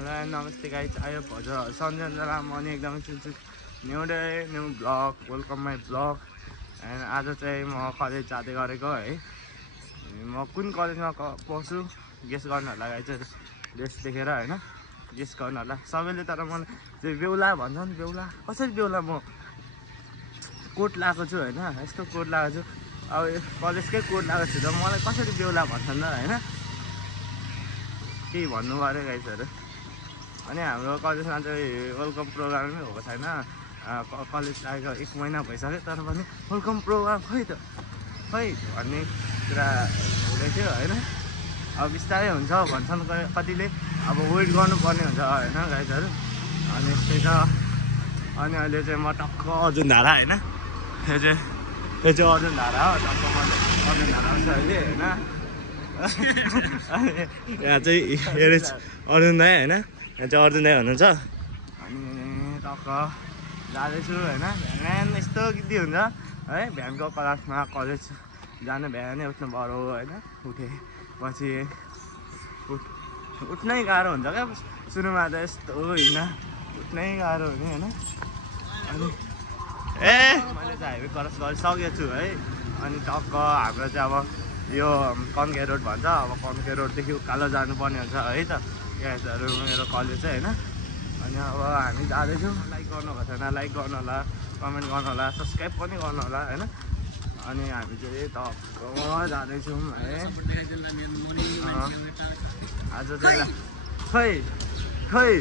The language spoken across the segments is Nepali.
नमस्ते गाइज आयो भज सञ्जना म नि एकदमै चिन्छु new day new blog welcome my blog and आज चाहिँ म कलेज जाँदै गरेको है म कुन कलेजमा पढ्छु गेस गर्नुहोला गाइज ड्रेस देखेर होइन गेस गर्नुहोला सबैले तर मलाई चाहिँ बेहुला भन्छ नि बेहुला कसरी बेहुला म कोट लगाएको छु होइन यस्तो कोट लगाएको छु अब कलेजकै कोट लगाएको छु त मलाई कसरी बेहुला भन्छन् र होइन केही भन्नु पऱ्यो गाइजहरू अनि हाम्रो कलेजमा चाहिँ वेलकम प्रोग्राम नै भएको छैन कलेज आएको 1 महिना भइसक्यो तर पनि वेलकम प्रोग्राम खै त खै भन्ने कुरा हुँदै थियो होइन अब बिस्तारै हुन्छ भन्छन् कतिले अब वेट गर्नुपर्ने हुन्छ होइन गाइजहरू अनि यस्तै छ अनि अहिले चाहिँ म टक्क अर्जुन धारा होइन यो चाहिँ अर्जुन धारा हो टक्क म अर्जुन धारा छ अहिले होइन यहाँ चाहिँ अर्जुन दाई होइन यहाँ चाहिँ अर्जुन दाई हुनुहुन्छ अनि टक्क जाँदैछु होइन बिहान यस्तो गीत हुन्छ है बिहानको क्लासमा कलेज जानु बिहानै उठ्नु पऱ्यो होइन उठेपछि उठ्नै गाह्रो हुन्छ क्या सुरुमा त यस्तो होइन उठ्नै गाह्रो हुने होइन अनि मैले चाहिँ हाइवे क्रस गरिसकेको छु है अनि टक्क हाम्रो चाहिँ अब यो कन्के रोड भन्छ अब कन्के रोडदेखि उकालो जानुपर्ने हुन्छ है त गाइजहरू मेरो कलेज चाहिँ होइन अनि अब हामी जाँदैछौँ लाइक गर्नुभएको छैन लाइक गर्नु होला कमेन्ट गर्नु होला सब्सक्राइब पनि गर्नु होला होइन अनि हामी चाहिँ टक्क जाँदैछौँ है आज चाहिँ खै खै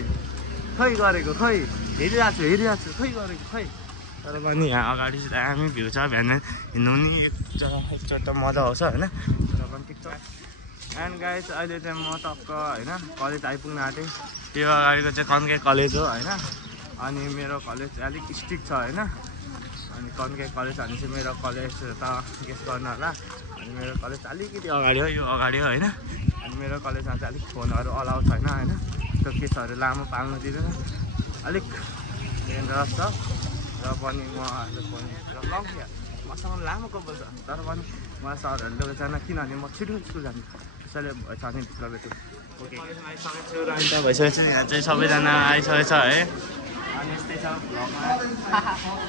खै गरेको खै हेरिरहेको छु खै गरेको खै तर पनि यहाँ अगाडि चाहिँ दामी भ्यू छ बिहान हिँड्नु नि एकचोटि त मजा आउँछ होइन तर पनि ठिक छ एन्ड गाइज अहिले चाहिँ म टक्क होइन कलेज आइपुग्न आँटेँ त्यो अगाडिको चाहिँ कन्के कलेज हो होइन अनि मेरो कलेज चाहिँ अलिक स्ट्रिक्ट छ होइन अनि कन्के कलेज भने चाहिँ मेरो कलेज त गेस गर्नु होला अनि मेरो कलेज अलिकति अगाडि हो यो अगाडि हो होइन अनि मेरो कलेजमा चाहिँ अलिक फोनहरू अलाउ छैन होइन त्यो केसहरू लामो पाल्नु दिँदैन अलिक डेन्जरस छ र पनि म आज फोन लग्यो मसँग लामो कपाल छ तर पनि मलाई सरहरूले लगेको छैन किनभने म छिटो स्कुल जान्छु त्यसैले छ नि भित्र भेट्छु ओके आइसकेको छु र अन्त भइसकेको छु यहाँ चाहिँ सबैजना आइसकेको छ है अनि यस्तै छ भ्लगमा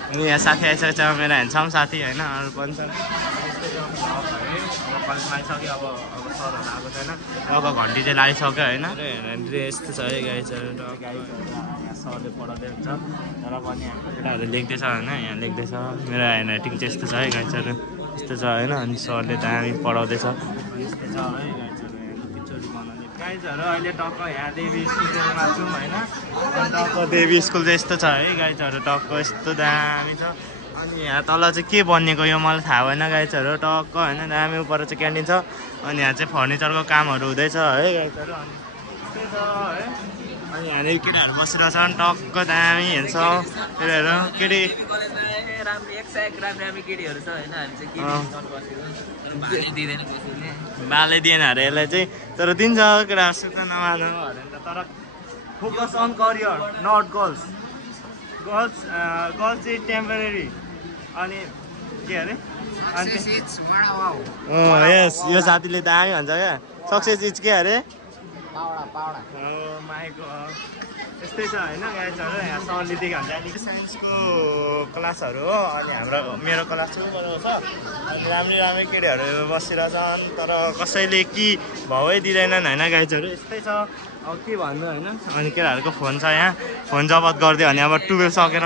अनि यहाँ साथी आइसकेको छ मेरो ह्यान्डसम साथी होइन अरू पनि छ यस्तै छ भ्लग है अब कलेजमा आइसक्यो अब सरहरू आएको छैन अब घन्टी चाहिँ लगाइसक्यो होइन यस्तो छ है गाइजहरू सरले पढाउँदै हुन्छ तर पनि हाम्रो केटाहरू लेख्दैछ होइन यहाँ लेख्दैछ मेरो ह्यान्डराइटिङ चाहिँ यस्तो छ है गाइजहरू यस्तो छ होइन अनि सरले दामी पढाउँदैछ अनि यस्तै छ है गाइजहरू यहाँ खिचडी बनाउने गाइजहरू अहिले टक्क यहाँ देवी स्कुलमा छौँ होइन अनि टक्क देवी स्कुल चाहिँ यस्तो छ है गाइजहरू टक्क यस्तो दामी छ अनि यहाँ तल चाहिँ के बनिएको यो मलाई थाहा भएन गाइजहरू टक्क होइन दामी उपर चाहिँ क्यान्टिन छ अनि यहाँ चाहिँ फर्निचरको कामहरू हुँदैछ है गाइजहरू अनि यस्तै छ है अनि यहाँनिर केटाहरू बसिरहेछन् टक्क दामी हेर्छ केटाहरू केटी बालै दिएन अरे यसलाई चाहिँ तर दिन्छ केटाहरू सुत्न नमान्नु अरे तर focus on career not girls girls is temporary अनि के अरे यस यो साथीले दामी भन्छ क्या सक्सेस इज के अरे यस्तै छ होइन गाइजहरू यहाँ सरले देखाउँछ अलिक साइन्सको क्लासहरू हो अनि मेरो क्लास छेउबाट छ अनि राम्रै केटीहरू बसिरहेछन् तर कसैले कि भावै दिँदैनन् होइन गाइजहरू यस्तै छ अब के भन्नु होइन अनि केटाहरूको फोन छ यहाँ फोन जफत गरिदियो भने अब 12 सकेर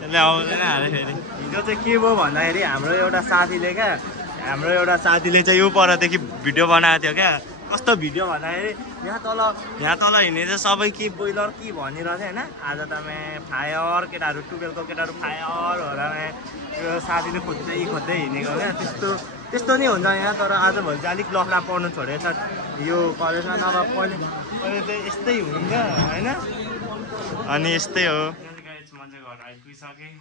त्यसले आउँदैन अरे फेरि हिजो चाहिँ के भयो भन्दाखेरि हाम्रो एउटा साथीले चाहिँ यो परदेखि भिडियो बनाएको थियो क्या कस्तो भिडियो भन्दाखेरि यहाँ तल हिँड्ने चाहिँ सबै के बोइलर के भनिरहेको थियो होइन आज त फायर केटाहरू 12 को केटाहरू फायर होला त्यो साथीले खोज्दै हिँडेको क्या त्यस्तो नै हुन्छ यहाँ तर आजभोलि चाहिँ अलिक लफडा पढ्नु छोडेको छ यो कलेजमा नभए पहिले चाहिँ यस्तै हुन्थ्यो होइन अनि यस्तै हो म चाहिँ घर आइपुगिसकेँ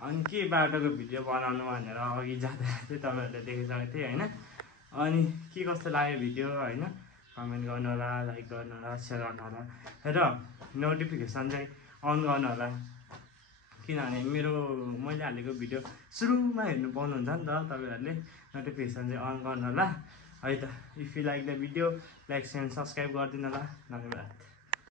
अनि के बाटोको भिडियो बनाउनु भनेर अघि जाँदा चाहिँ तपाईँहरूले देखिसकेको थिएँ होइन अनि के कस्तो लाग्यो भिडियो होइन कमेन्ट गर्नु होला लाइक गर्नु होला सेयर गर्नु होला र नोटिफिकेसन चाहिँ अन गर्नु होला किनभने मैले हालेको भिडियो सुरुमा हेर्नु पाउनुहुन्छ नि त तपाईँहरूले नोटिफिकेसन चाहिँ अन गर्नु होला है त if you like the video like and subscribe गरिदिनु होला धन्यवाद।